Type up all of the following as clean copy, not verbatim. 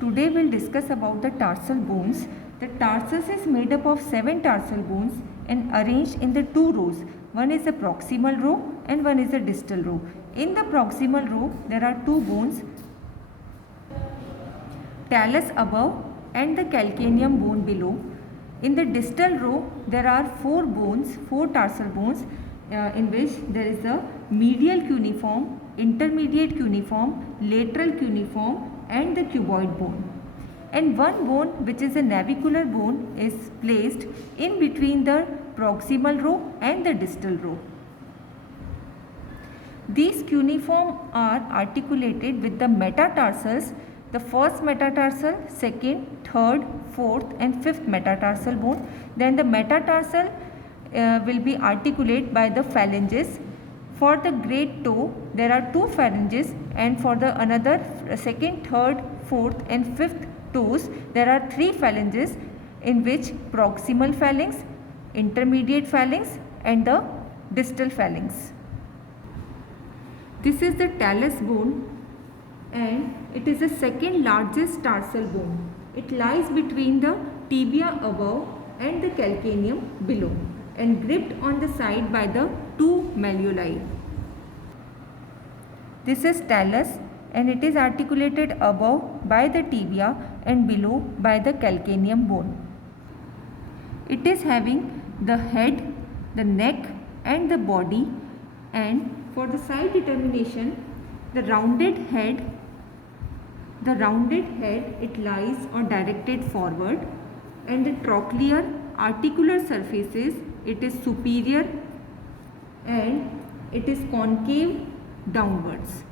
Today we'll discuss about the tarsal bones. The tarsus is made up of 7 tarsal bones and arranged in the 2 rows. One is the proximal row and one is the distal row. In the proximal row there are 2 bones, talus above and the calcaneum bone below. In the distal row there are 4 bones, 4 tarsal bones in which there is the medial cuneiform, intermediate cuneiform, lateral cuneiform and the cuboid bone. And one bone, which is a navicular bone, is placed in between the proximal row and the distal row. These cuneiform are articulated with the metatarsals, the first metatarsal, second, third, fourth and fifth metatarsal bone. Then the metatarsal will be articulated by the phalanges. For the great toe there are 2 phalanges, and for the another second, third, fourth and fifth toes there are 3 phalanges, in which proximal phalanx, intermediate phalanx and the distal phalanx. This is the talus bone and it is the second largest tarsal bone. It lies between the tibia above and the calcaneum below and gripped on the side by the 2 malleoli. This is talus and it is articulated above by the tibia and below by the calcaneum bone. It is having the head, the neck and the body, and for the side determination, the rounded head it lies or directed forward, and the trochlear articular surfaces, it is superior and it is concave downwards.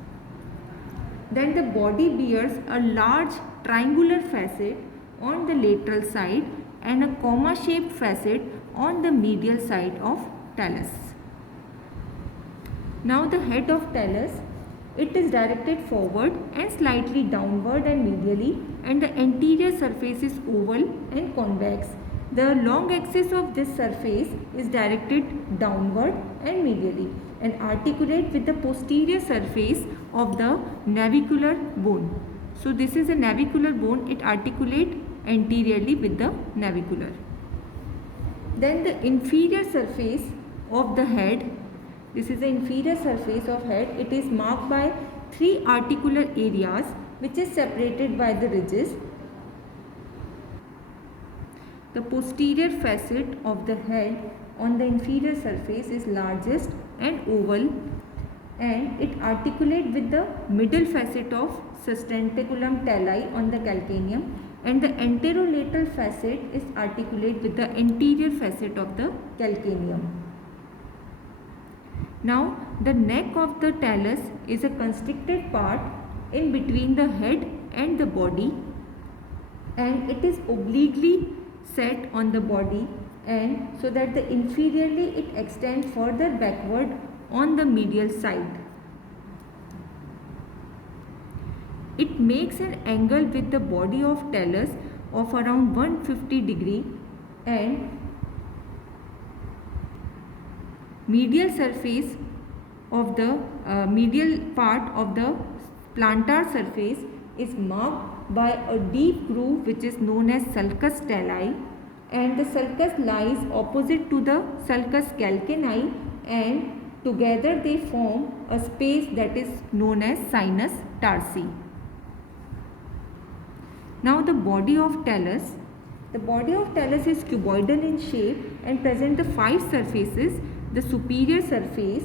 Then the body bears a large triangular facet on the lateral side and a comma shaped facet on the medial side of talus. Now the head of talus, it is directed forward and slightly downward and medially, and the anterior surface is oval and convex. The long axis of this surface is directed downward and medially and articulate with the posterior surface of the navicular bone. So this is a navicular bone, it articulates anteriorly with the navicular. Then the inferior surface of the head, this is the inferior surface of head, it is marked by 3 articular areas which is separated by the ridges. The posterior facet of the head on the inferior surface is largest and oval, and it articulates with the middle facet of sustentaculum tali on the calcaneum, and the anterolateral facet is articulated with the anterior facet of the calcaneum. Now the neck of the talus is a constricted part in between the head and the body, and it is obliquely set on the body, and so that the inferiorly it extends further backward on the medial side. It makes an angle with the body of talus of around 150 degree, and medial surface of the medial part of the plantar surface is marked by a deep groove which is known as sulcus tali, and the sulcus lies opposite to the sulcus calcanei, and together they form a space that is known as sinus tarsi. Now the body of talus. The body of talus is cuboidal in shape and present the 5 surfaces: the superior surface,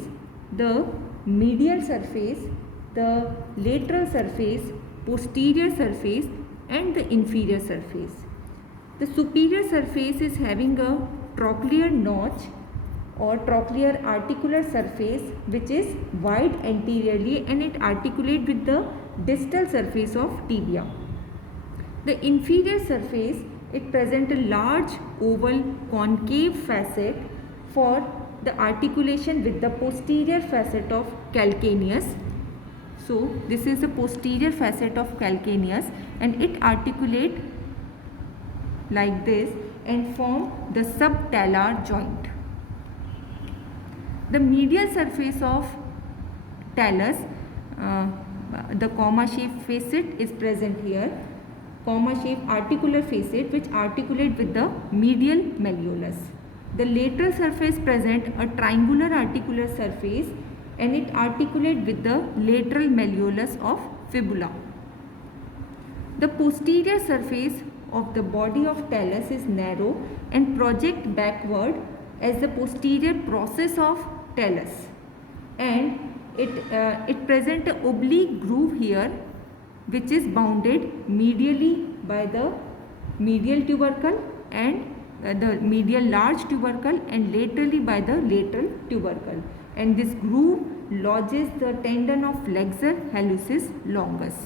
the medial surface, the lateral surface, posterior surface and the inferior surface. The superior surface is having a trochlear notch or trochlear articular surface which is wide anteriorly, and it articulates with the distal surface of tibia. The inferior surface, it presents a large oval concave facet for the articulation with the posterior facet of calcaneus. So this is the posterior facet of calcaneus, and it articulates like this and form the subtalar joint. The medial surface of talus, the comma shaped facet is present here, comma-shaped articular facet which articulate with the medial malleolus. The lateral surface present a triangular articular surface and it articulate with the lateral malleolus of fibula. The posterior surface of the body of talus is narrow and project backward as the posterior process of talus, and it present a oblique groove here which is bounded medially by the medial tubercle and the medial large tubercle and laterally by the lateral tubercle, and this groove lodges the tendon of flexor hallucis longus.